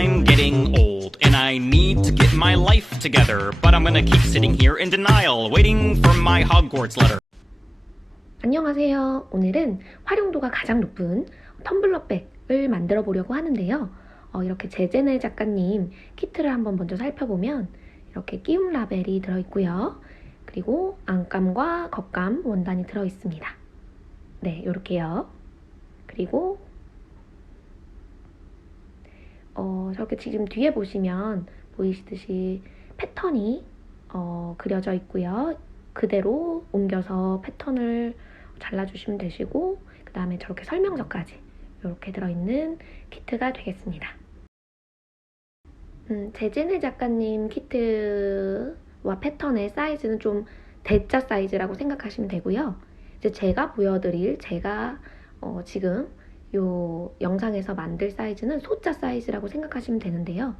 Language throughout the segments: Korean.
I'm getting old and I need to get my life together, but I'm gonna keep sitting here in denial, waiting for my Hogwarts letter. 안녕하세요. 오늘은 활용도가 가장 높은 텀블러백을 만들어 보려고 하는데요. 이렇게 제제네 작가님 키트를 한번 먼저 살펴보면 이렇게 끼움 라벨이 들어있고요. 그리고 안감과 겉감 원단이 들어있습니다. 네, 이렇게요. 그리고 저렇게 지금 뒤에 보시면 보이시듯이 패턴이 그려져 있고요. 그대로 옮겨서 패턴을 잘라주시면 되시고, 그 다음에 저렇게 설명서까지 이렇게 들어있는 키트가 되겠습니다. 제제네 작가님 키트와 패턴의 사이즈는 좀 대자 사이즈라고 생각하시면 되고요. 이제 제가 보여드릴, 지금 요 영상에서 만들 사이즈는 소자 사이즈라고 생각하시면 되는데요.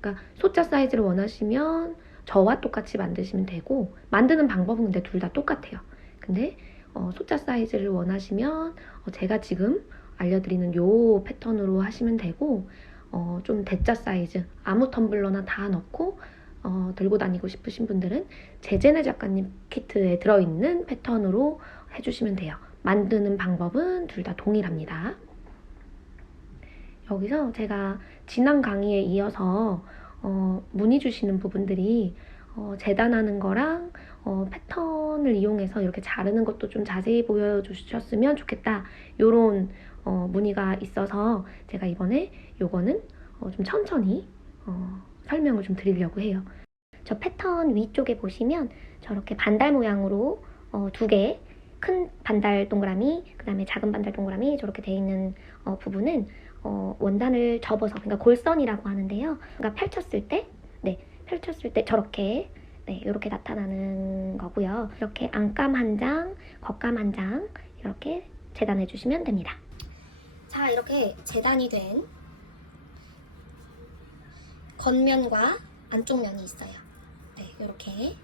그러니까 소자 사이즈를 원하시면 저와 똑같이 만드시면 되고, 만드는 방법은 근데 둘 다 똑같아요. 근데 소자 사이즈를 원하시면 제가 지금 알려드리는 요 패턴으로 하시면 되고, 좀 대자 사이즈, 아무 텀블러나 다 넣고 들고 다니고 싶으신 분들은 제제네 작가님 키트에 들어있는 패턴으로 해주시면 돼요. 만드는 방법은 둘 다 동일합니다. 여기서 제가 지난 강의에 이어서 문의 주시는 부분들이 재단하는 거랑 패턴을 이용해서 이렇게 자르는 것도 좀 자세히 보여주셨으면 좋겠다, 요런 문의가 있어서 제가 이번에 요거는 좀 천천히 설명을 좀 드리려고 해요. 저 패턴 위쪽에 보시면 저렇게 반달 모양으로 두 개, 큰 반달 동그라미, 그 다음에 작은 반달 동그라미 저렇게 되어 있는 부분은 원단을 접어서, 그러니까 골선이라고 하는데요. 그러니까 펼쳤을 때 저렇게 이렇게 나타나는 거고요. 이렇게 안감 한 장, 겉감 한 장 이렇게 재단해 주시면 됩니다. 자, 이렇게 재단이 된 겉면과 안쪽 면이 있어요. 네, 이렇게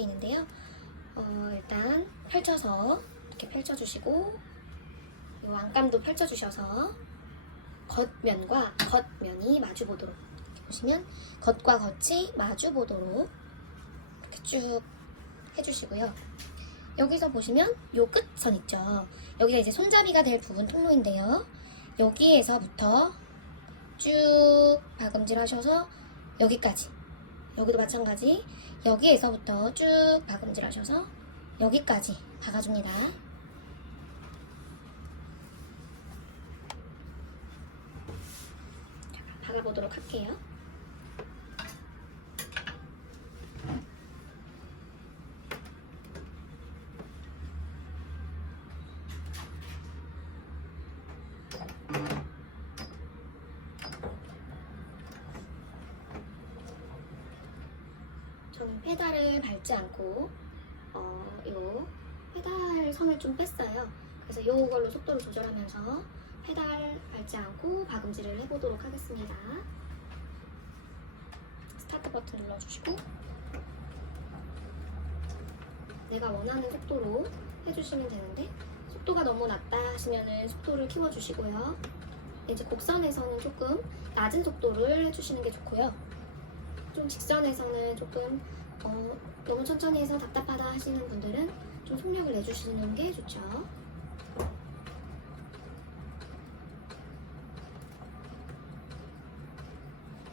있는데요. 일단 펼쳐서 이렇게 펼쳐주시고, 이 안감도 펼쳐주셔서 겉면이 마주보도록, 이렇게 보시면 겉과 겉이 마주보도록 이렇게 쭉 해주시고요. 여기서 보시면 요 끝선 있죠. 여기가 이제 손잡이가 될 부분 통로인데요. 여기에서부터 쭉 박음질 하셔서 여기까지, 여기도 마찬가지, 여기에서부터 쭉 박음질 하셔서 여기까지 박아줍니다. 박아보도록 할게요. 저는 페달을 밟지 않고 요 페달 선을 좀 뺐어요. 그래서 요걸로 속도를 조절하면서 페달 밟지 않고 박음질을 해보도록 하겠습니다. 스타트 버튼 눌러주시고, 내가 원하는 속도로 해주시면 되는데, 속도가 너무 낮다 하시면은 속도를 키워주시고요. 이제 곡선에서는 조금 낮은 속도를 해주시는 게 좋고요. 좀 직선에서는 조금 너무 천천히 해서 답답하다 하시는 분들은 좀 속력을 내주시는 게 좋죠.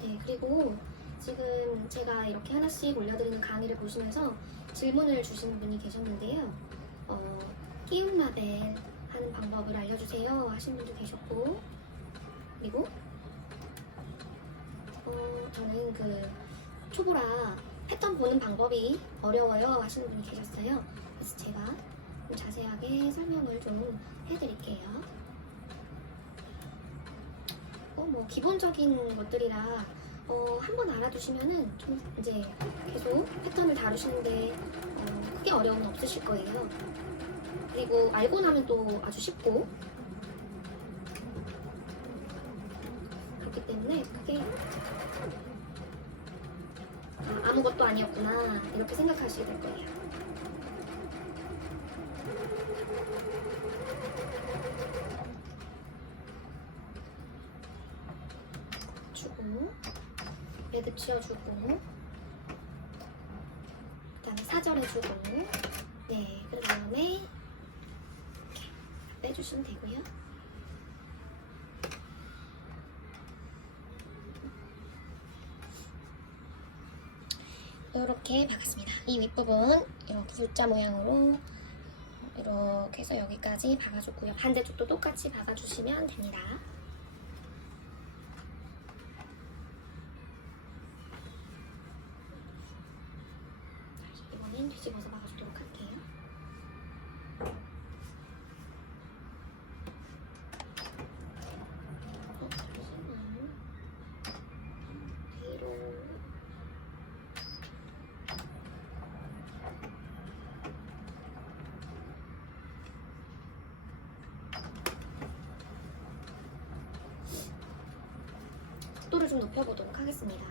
네, 그리고 지금 제가 이렇게 하나씩 올려드리는 강의를 보시면서 질문을 주시는 분이 계셨는데요. 끼움 라벨 하는 방법을 알려주세요 하시는 분도 계셨고, 그리고 저는 초보라 패턴 보는 방법이 어려워요 하시는 분이 계셨어요. 그래서 제가 좀 자세하게 설명을 좀 해드릴게요. 뭐 기본적인 것들이라 한번 알아두시면은 좀 이제 계속 패턴을 다루시는데 크게 어려움은 없으실 거예요. 그리고 알고 나면 또 아주 쉽고, 그렇기 때문에 크게 아무것도 아니었구나 이렇게 생각하시게 될 거예요. 매듭 지어주고, 그다음에 사절해주고, 네, 그 다음에 이렇게 빼주시면 되고요. 이렇게 박았습니다. 이 윗부분 이렇게 U자 모양으로 이렇게 해서 여기까지 박아줬고요. 반대쪽도 똑같이 박아주시면 됩니다. 이번엔 뒤집어서 박아주도록 할게요. 잠시만. 뒤로. 속도를 좀 높여보도록 하겠습니다.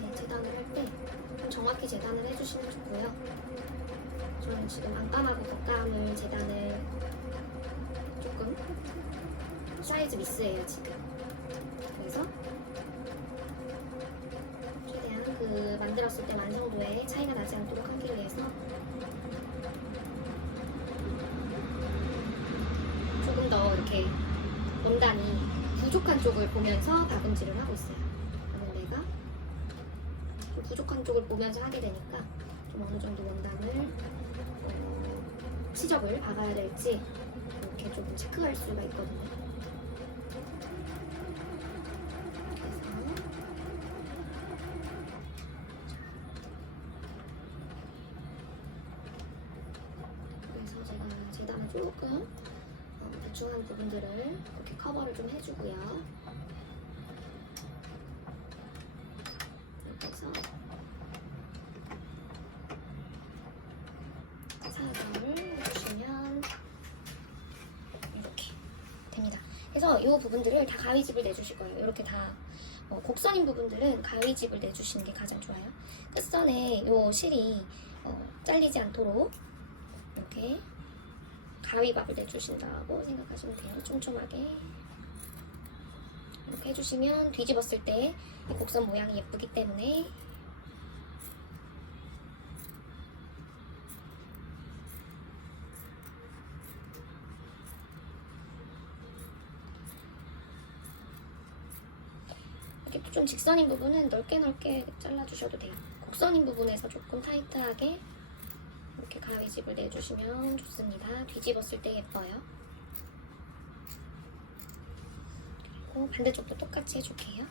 네, 재단을 할 때 정확히 재단을 해주시면 좋고요. 저는 지금 안감하고 겉감을 재단을 조금 사이즈 미스예요 지금. 그래서 최대한 그 만들었을 때 완성도에 차이가 나지 않도록 하기 위해서 조금 더 이렇게 원단이 부족한 쪽을 보면서 박음질을 하고 있어요. 그러면 내가 좀 부족한 쪽을 보면서 하게 되니까 좀 어느 정도 원단을 시접을 박아야 될지 이렇게 조금 체크할 수가 있거든요. 그래서 제가 재단을 조금 대충한 부분들을 이렇게 커버를 좀 해주고요. 이렇게 해서 사절을 해주시면 이렇게 됩니다. 그래서 이 부분들을 다 가위집을 내주실 거예요. 이렇게 다 곡선인 부분들은 가위집을 내주시는 게 가장 좋아요. 끝선에 이 실이 잘리지 않도록 이렇게 가위밥을 내주신다고 생각하시면 돼요. 촘촘하게 이렇게 해주시면 뒤집었을 때 이 곡선 모양이 예쁘기 때문에 이렇게 좀 직선인 부분은 넓게 잘라주셔도 돼요. 곡선인 부분에서 조금 타이트하게 이렇게 가위집을 내주시면 좋습니다. 뒤집었을 때 예뻐요. 그리고 반대쪽도 똑같이 해줄게요.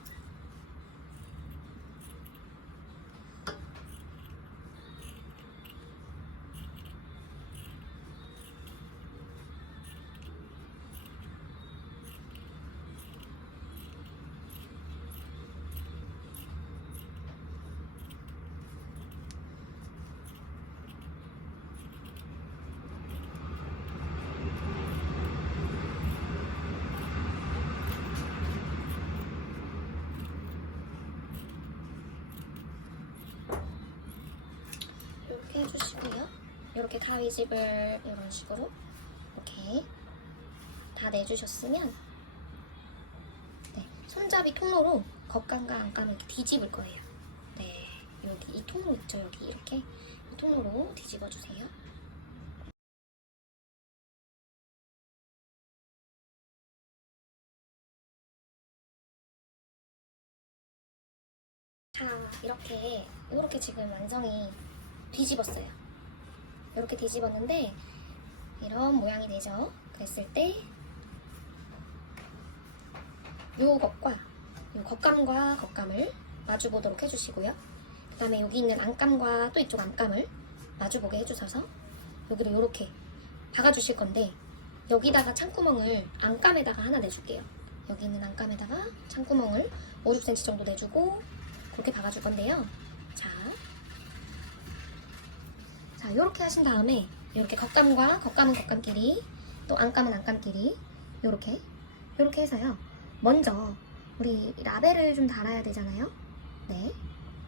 이렇게 해주시고요. 이렇게 가위집을 이런 식으로 이렇게 다 내주셨으면 네, 손잡이 통로로 겉감과 안감을 이렇게 뒤집을 거예요. 네, 여기 이 통로 있죠? 여기 이렇게 이 통로로 뒤집어 주세요. 자, 이렇게 지금 완성이 뒤집었어요. 이렇게 뒤집었는데 이런 모양이 되죠. 그랬을 때 요 겉감과 겉감을 마주 보도록 해주시고요. 그 다음에 여기 있는 안감과 또 이쪽 안감을 마주 보게 해주셔서 여기를 이렇게 박아주실 건데 여기다가 창구멍을 안감에다가 하나 내줄게요. 여기 있는 안감에다가 창구멍을 5, 6cm 정도 내주고 그렇게 박아줄 건데요. 자, 이렇게 하신 다음에 이렇게 겉감은 겉감끼리 또 안감은 안감끼리 이렇게 해서요. 먼저 우리 라벨을 좀 달아야 되잖아요. 네,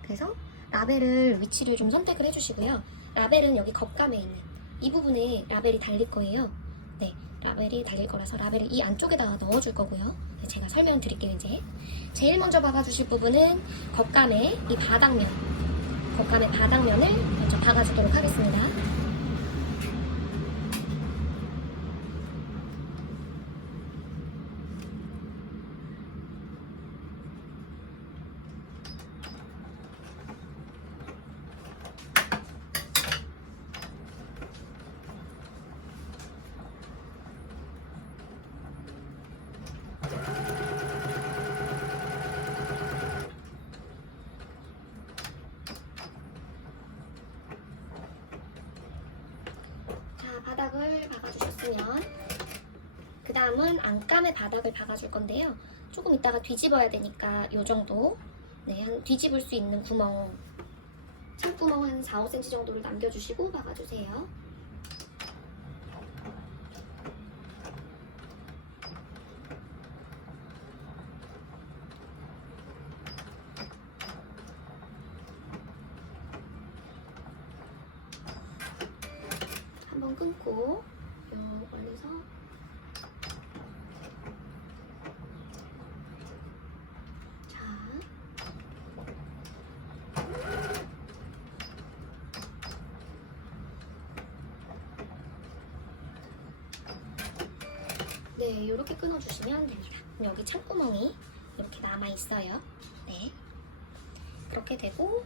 그래서 라벨을 위치를 좀 선택을 해주시고요. 라벨은 여기 겉감에 있는 이 부분에 라벨이 달릴 거예요. 네, 라벨이 달릴 거라서 라벨을 이 안쪽에다가 넣어줄 거고요. 제가 설명드릴게요. 이제 제일 먼저 박아주실 부분은 겉감의 이 바닥면, 겉감의 바닥면을 먼저 박아주도록 하겠습니다. 바닥을 박아주셨으면 그 다음은 안감의 바닥을 박아줄 건데요. 조금 이따가 뒤집어야 되니까 요 정도, 네, 한 뒤집을 수 있는 구멍, 창구멍 한 4, 5cm 정도를 남겨주시고 박아주세요. 한번 끊고 요 멀리서 자 네, 이렇게 끊어주시면 됩니다. 여기 창구멍이 이렇게 남아있어요. 네, 그렇게 되고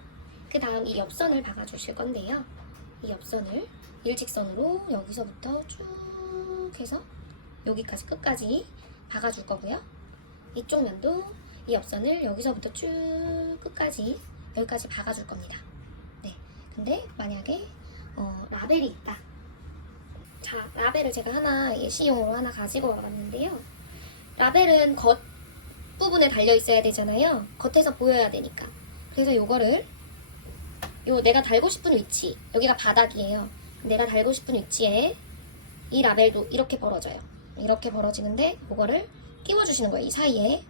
그 다음 이 옆선을 박아주실 건데요. 이 옆선을 일직선으로 여기서부터 쭉 해서 여기까지 끝까지 박아줄 거고요. 이쪽 면도 이 옆선을 여기서부터 쭉 끝까지 여기까지 박아줄 겁니다. 네, 근데 만약에 라벨이 있다. 자, 라벨을 제가 하나 예시용으로 하나 가지고 와봤는데요. 라벨은 겉 부분에 달려 있어야 되잖아요. 겉에서 보여야 되니까. 그래서 요거를 내가 달고 싶은 위치, 여기가 바닥이에요. 내가 달고 싶은 위치에 이 라벨도 이렇게 벌어져요. 이렇게 벌어지는데 이거를 끼워주시는 거예요. 이 사이에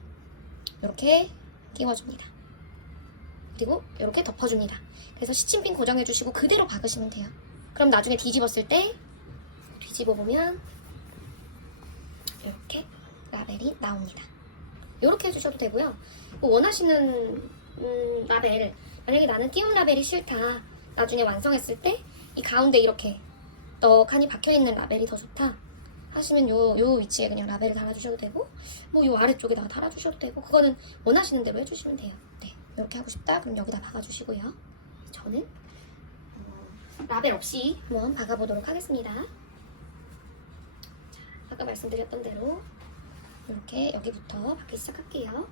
이렇게 끼워줍니다. 그리고 이렇게 덮어줍니다. 그래서 시침핀 고정해주시고 그대로 박으시면 돼요. 그럼 나중에 뒤집었을 때 뒤집어보면 이렇게 라벨이 나옵니다. 이렇게 해주셔도 되고요. 뭐 원하시는 라벨, 만약에 나는 끼운 라벨이 싫다, 나중에 완성했을 때 이 가운데 이렇게 떡하니 박혀있는 라벨이 더 좋다 하시면 요 위치에 그냥 라벨을 달아주셔도 되고, 뭐 요 아래쪽에다가 달아주셔도 되고, 그거는 원하시는 대로 해주시면 돼요. 네, 이렇게 하고 싶다 그럼 여기다 박아주시고요. 저는 라벨 없이 한번 박아보도록 하겠습니다. 자, 아까 말씀드렸던 대로 이렇게 여기부터 박기 시작할게요.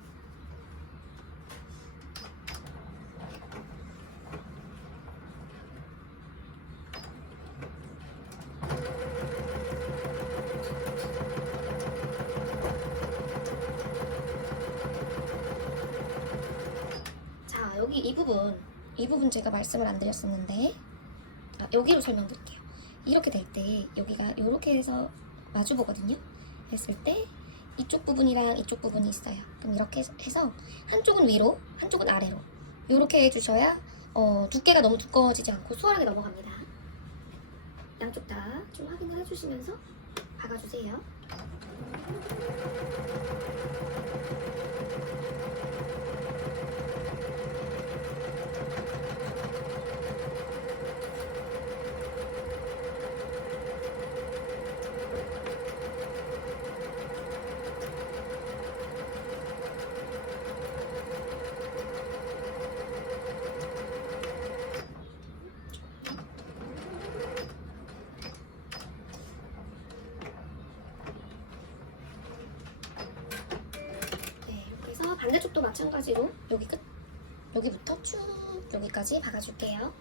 자, 여기 이 부분 제가 말씀을 안 드렸었는데, 여기로 설명드릴게요. 이렇게 될 때 여기가 이렇게 해서 마주 보거든요. 했을 때 이쪽 부분이랑 이쪽 부분이 있어요. 그럼 이렇게 해서 한쪽은 위로, 한쪽은 아래로 이렇게 해주셔야 두께가 너무 두꺼워지지 않고 수월하게 넘어갑니다. 양쪽 다 좀 확인을 해주시면서 박아주세요. 반대쪽도 마찬가지로 여기부터 쭉 여기까지 박아줄게요.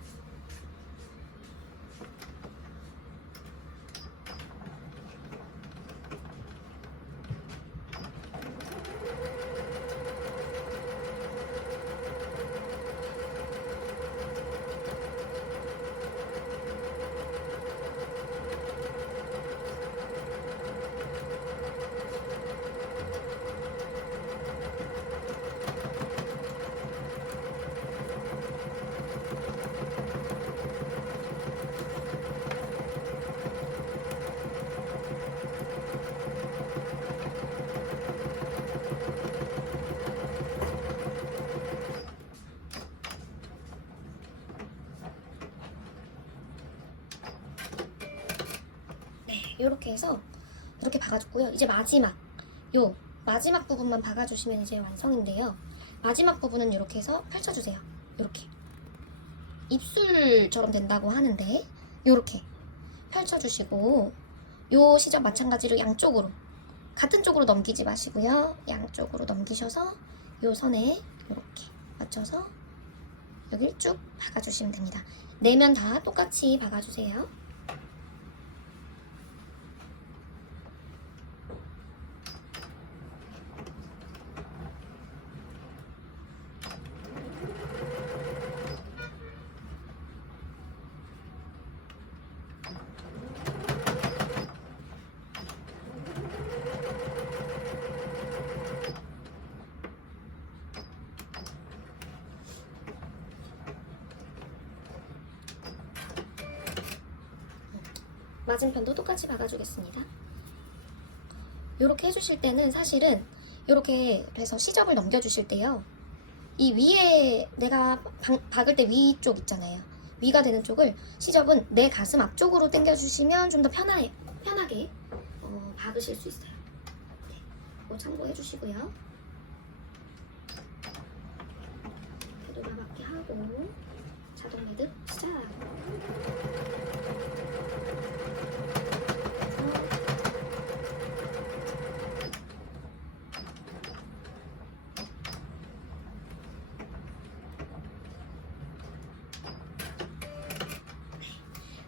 이렇게 해서 이렇게 박아줬고요. 이제 마지막 부분만 박아주시면 이제 완성인데요. 마지막 부분은 이렇게 해서 펼쳐주세요. 이렇게 입술처럼 된다고 하는데 이렇게 펼쳐주시고 요 시접 마찬가지로 양쪽으로 같은 쪽으로 넘기지 마시고요. 양쪽으로 넘기셔서 요 선에 이렇게 맞춰서 여기를 쭉 박아주시면 됩니다. 네 면 다 똑같이 박아주세요. 맞은편도 똑같이 박아주겠습니다. 이렇게 해주실 때는 사실은 이렇게 해서 시접을 넘겨주실 때요. 이 위에 내가 박을 때 위쪽 있잖아요. 위가 되는 쪽을 시접은 내 가슴 앞쪽으로 당겨주시면 좀 더 편하게 박으실 수 있어요. 네, 이거 참고해주시고요. 되돌아 맞게 하고 자동 매듭 시작!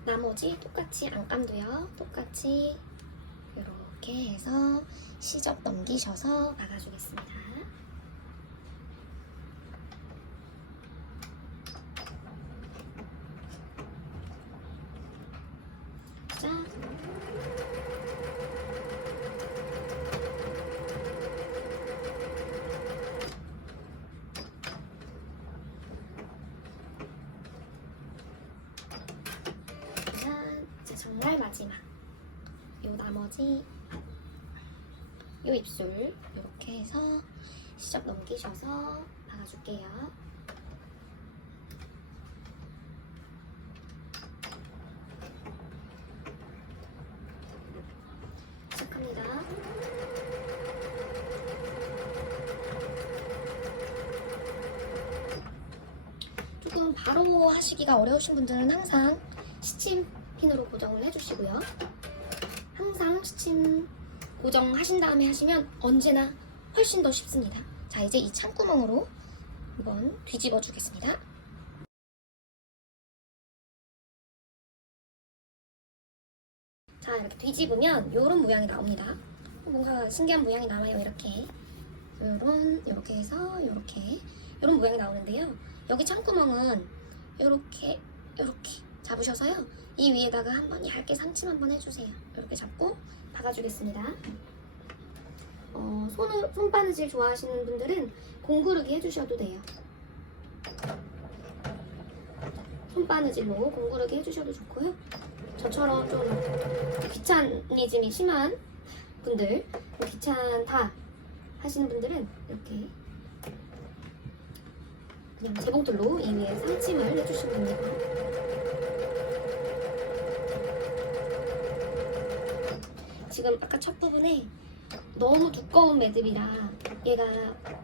나머지 똑같이 안감도요. 똑같이 이렇게 해서 시접 넘기셔서 박아주겠습니다. 짠! 정말 마지막 요 나머지 요 입술 이렇게 해서 시접 넘기셔서 박아줄게요. 시작합니다. 조금 바로 하시기가 어려우신 분들은 항상 시침 핀으로 고정을 해주시고요. 항상 시침 고정하신 다음에 하시면 언제나 훨씬 더 쉽습니다. 자, 이제 이 창구멍으로 한번 뒤집어 주겠습니다. 자, 이렇게 뒤집으면 이런 모양이 나옵니다. 뭔가 신기한 모양이 나와요. 이렇게 이렇게 해서 이런 모양이 나오는데요. 여기 창구멍은 이렇게 잡으셔서요. 이 위에다가 한번 얇게 상침 한번 해주세요. 이렇게 잡고 박아주겠습니다. 손바느질 좋아하시는 분들은 공구르기 해주셔도 돼요. 손바느질로 공구르기 해주셔도 좋고요. 저처럼 좀 귀차니즘이 심한 분들, 귀찮다 하시는 분들은 이렇게 그냥 재봉틀로 이 위에 상침을 해주시면 됩니다. 지금 아까 첫 부분에 너무 두꺼운 매듭이라 얘가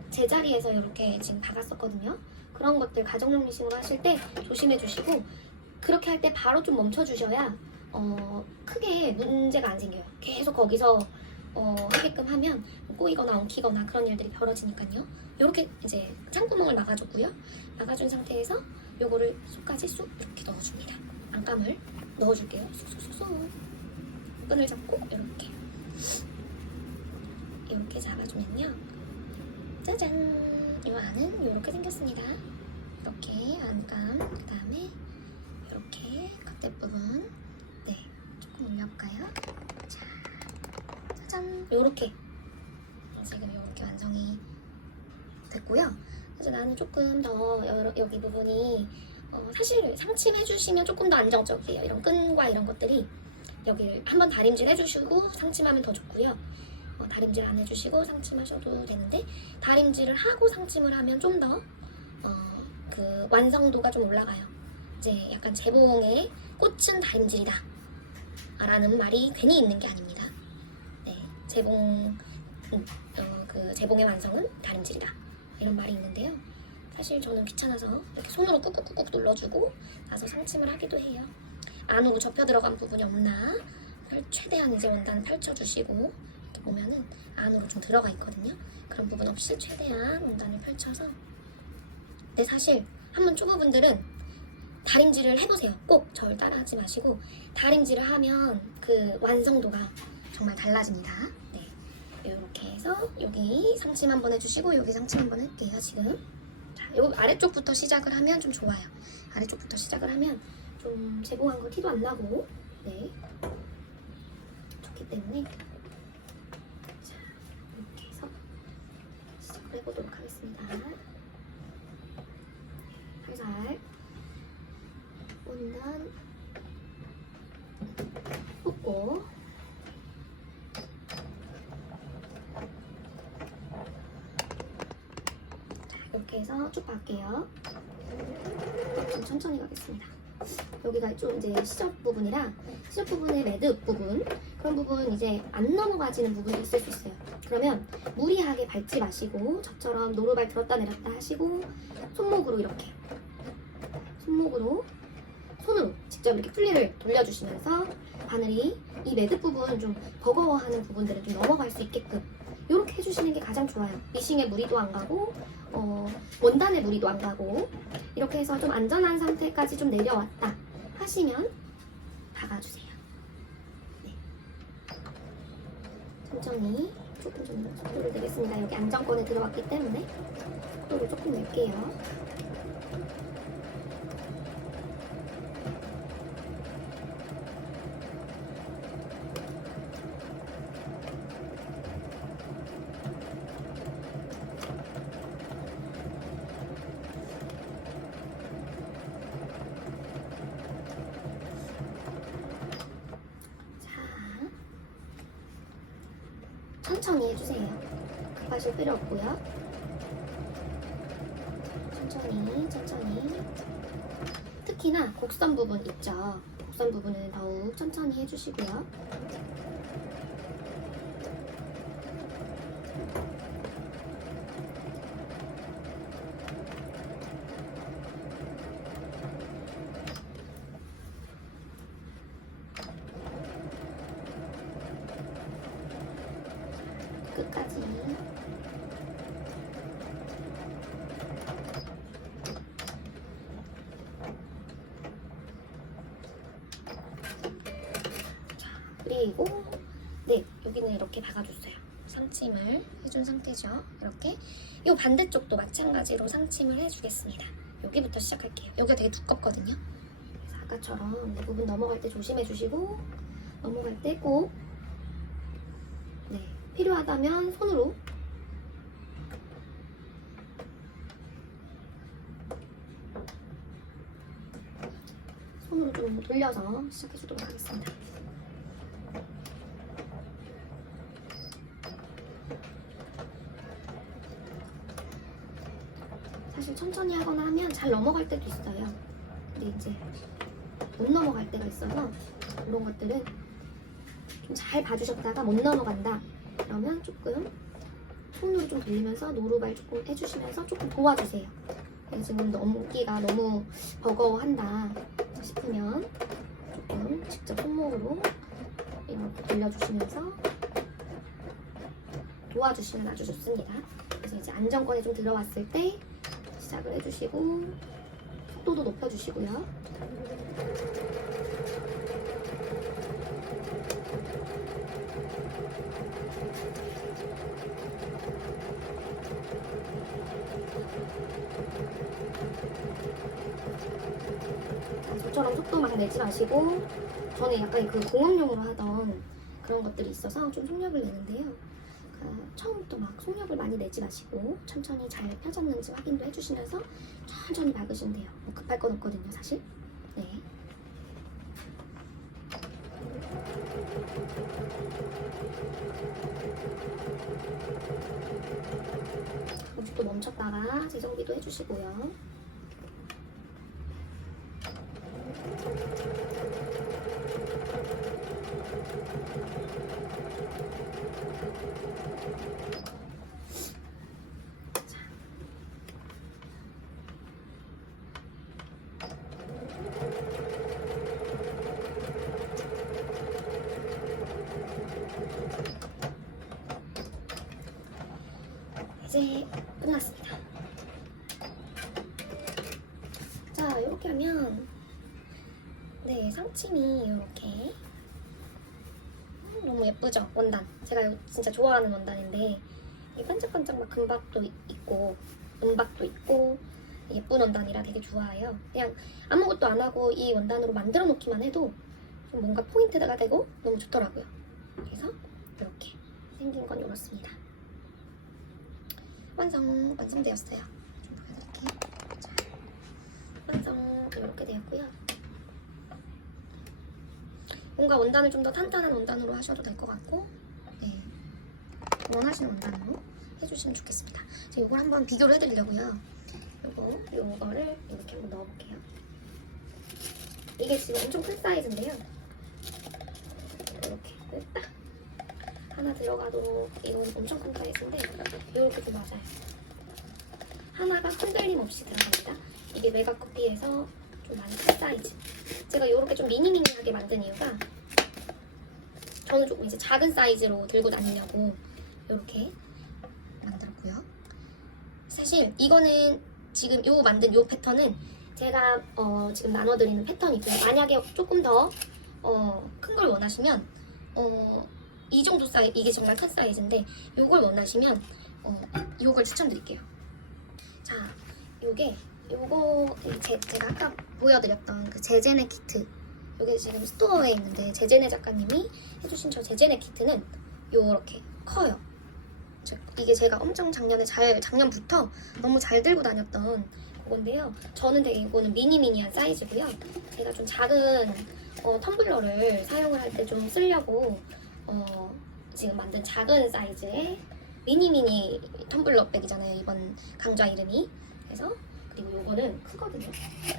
제자리에서 이렇게 지금 박았었거든요. 그런 것들 가정용 미싱으로 하실 때 조심해 주시고, 그렇게 할 때 바로 좀 멈춰 주셔야 크게 문제가 안 생겨요. 계속 거기서 하게끔 하면 꼬이거나 엉키거나 그런 일들이 벌어지니까요. 이렇게 이제 창구멍을 막아줬고요. 막아준 상태에서 요거를 속까지 쑥 이렇게 넣어줍니다. 안감을 넣어줄게요. 쑥쑥쑥쑥 끈을 잡고 이렇게 잡아주면요. 짜잔! 이 안은 이렇게 생겼습니다. 이렇게 안감, 그 다음에 이렇게 겉에 부분, 네, 조금 올려볼까요? 자, 짜잔! 이렇게 지금 이렇게 완성이 됐고요. 그래서 나는 조금 더 여기 부분이 사실 상침해주시면 조금 더 안정적이에요. 이런 끈과 이런 것들이 여기를 한번 다림질 해주시고 상침하면 더 좋고요. 다림질 안 해주시고 상침하셔도 되는데, 다림질을 하고 상침을 하면 좀 더 그 완성도가 좀 올라가요. 이제 약간 재봉의 꽃은 다림질이다 라는 말이 괜히 있는 게 아닙니다. 네, 그 재봉의 완성은 다림질이다. 이런 말이 있는데요. 사실 저는 귀찮아서 이렇게 손으로 꾹꾹꾹꾹 눌러주고 나서 상침을 하기도 해요. 안으로 접혀 들어간 부분이 없나 최대한 이제 원단을 펼쳐주시고 이렇게 보면은 안으로 좀 들어가 있거든요. 그런 부분 없이 최대한 원단을 펼쳐서. 근데 사실 한번 초보분들은 다림질을 해보세요. 꼭 저를 따라하지 마시고 다림질을 하면 그 완성도가 정말 달라집니다. 네, 이렇게 해서 여기 상침 한번 해주시고 여기 상침 한번 할게요. 지금 자, 요 아래쪽부터 시작을 하면 좀 좋아요. 아래쪽부터 시작을 하면 좀 재봉한 거 티도 안 나고 네 좋기 때문에 자 이렇게 해서 시작을 해보도록 하겠습니다. 살살 원단 뽑고 자 이렇게 해서 쭉 갈게요. 좀 천천히 가겠습니다. 여기가 좀 이제 시접 부분이라 시접 부분의 매듭 부분 그런 부분 이제 안 넘어가지는 부분이 있을 수 있어요. 그러면 무리하게 밟지 마시고 저처럼 노루발 들었다 내렸다 하시고 손목으로 이렇게 손으로 직접 이렇게 풀리를 돌려주시면서 바늘이 이 매듭 부분 좀 버거워하는 부분들을 좀 넘어갈 수 있게끔 이렇게 해주시는 게 가장 좋아요. 미싱에 무리도 안 가고 원단에 무리도 안 가고 이렇게 해서 좀 안전한 상태까지 좀 내려왔다 하시면 박아주세요. 네. 천천히 조금 좀 속도를 내겠습니다. 여기 안정권에 들어왔기 때문에 속도를 조금 낼게요. 천천히 해주세요. 급하실 필요 없고요. 천천히. 특히나 곡선 부분 있죠. 곡선 부분은 더욱 천천히 해주시고요. 끝까지. 자, 그리고 네, 여기는 이렇게 박아줬어요. 상침을 해준 상태죠. 이렇게 이 반대쪽도 마찬가지로 상침을 해주겠습니다. 여기부터 시작할게요. 여기가 되게 두껍거든요. 그래서 아까처럼 이 부분 넘어갈 때 조심해 주시고 넘어갈 때 꼭 네, 필요하다면 손으로 좀 돌려서 시작해 주도록 하겠습니다. 사실 천천히 하거나 하면 잘 넘어갈 때도 있어요. 근데 이제 못 넘어갈 때가 있어서 그런 것들은 좀 잘 봐주셨다가 못 넘어간다 그러면 조금 손으로 좀 돌리면서 노루발 조금 해주시면서 조금 도와주세요. 지금 넘기가 너무 버거워한다 싶으면 조금 직접 손목으로 이렇게 돌려주시면서 도와주시면 아주 좋습니다. 그래서 이제 안정권에 좀 들어왔을 때 시작을 해주시고 속도도 높여주시고요. 저처럼 속도 막 내지 마시고 저는 약간 그 공업용으로 하던 그런 것들이 있어서 좀 속력을 내는데요. 처음부터 막 속력을 많이 내지 마시고 천천히 잘 펴졌는지 확인도 해주시면서 천천히 박으시면 돼요. 뭐 급할 건 없거든요, 사실. 네. 또 멈췄다가 재정비도 해주시고요. 이제 끝났습니다. 자, 이렇게 하면 네, 상침이 이렇게 너무 예쁘죠? 원단. 제가 이거 진짜 좋아하는 원단인데 이 반짝반짝 막 금박도 있고 은박도 있고 예쁜 원단이라 되게 좋아해요. 그냥 아무것도 안 하고 이 원단으로 만들어 놓기만 해도 좀 뭔가 포인트가 되고 너무 좋더라고요. 그래서 이렇게 생긴 건 이렇습니다. 완성되었어요. 좀 보여드릴게요. 자, 완성 이렇게 되었고요. 뭔가 원단을 좀 더 탄탄한 원단으로 하셔도 될 것 같고, 네, 원하시는 원단으로 해주시면 좋겠습니다. 제가 이걸 한번 비교를 해드리려고요. 요거를 이렇게 한번 넣어볼게요. 이게 지금 엄청 큰 사이즈인데요. 이렇게 딱 하나 들어가도록, 이건 엄청 큰 사이즈인데 이렇게 좀 맞아요. 하나가 흔들림 없이 들어갑니다. 이게 메가커피에서 좀 많이 큰 사이즈. 제가 이렇게 좀 미니미니하게 만든 이유가 저는 조금 이제 작은 사이즈로 들고 다니려고 이렇게 만들었고요. 사실 이거는 지금 만든 요 패턴은 제가 지금 나눠드리는 패턴이고요. 만약에 조금 더 큰 걸 원하시면 이 정도 사이즈, 이게 정말 큰 사이즈인데 요걸 원하시면 요걸 추천드릴게요. 자, 요거 제가 아까 보여드렸던 그 제제네 키트, 요게 지금 스토어에 있는데 제제네 작가님이 해주신 저 제제네 키트는 요렇게 커요. 이게 제가 엄청 작년부터 너무 잘 들고 다녔던 그건데요. 저는 되게 이거는 미니미니한 사이즈고요. 제가 좀 작은 텀블러를 사용을 할 때 좀 쓰려고 지금 만든 작은 사이즈의 미니미니 텀블러 백이잖아요. 이번 강좌 이름이. 그래서 그리고 요거는 크거든요.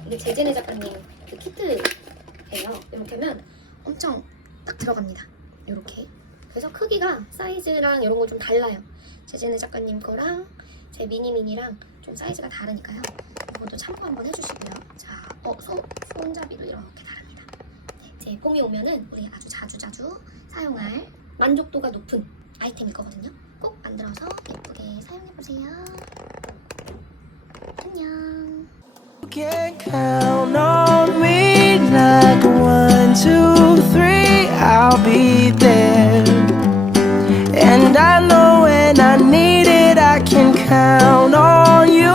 이게 제제네 작가님 그 키트예요. 이렇게 하면 엄청 딱 들어갑니다. 이렇게. 그래서 크기가 사이즈랑 이런 거 좀 달라요. 제제네 작가님 거랑 제 미니미니랑 좀 사이즈가 다르니까요. 이것도 참고 한번 해주시고요. 자, 손잡이도 이렇게 다릅니다. 네, 이제 봄이 오면은 우리 아주 자주 사용할 만족도가 높은 아이템일 거거든요. 꼭 만들어서 예쁘게 사용해보세요. 안녕. You can count on me like 1, 2, 3, I'll be there. And I know when I need it, I can count on you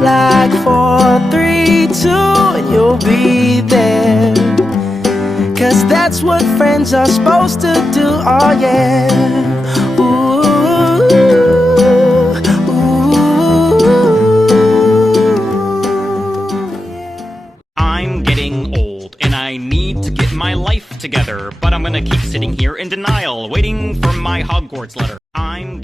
like 4, 3, 2, and you'll be there. 'Cause that's what friends are supposed to do, oh yeah. Ooh, I'm getting old and I need to get my life together, but I'm gonna keep sitting here in denial, waiting for my Hogwarts letter. I'm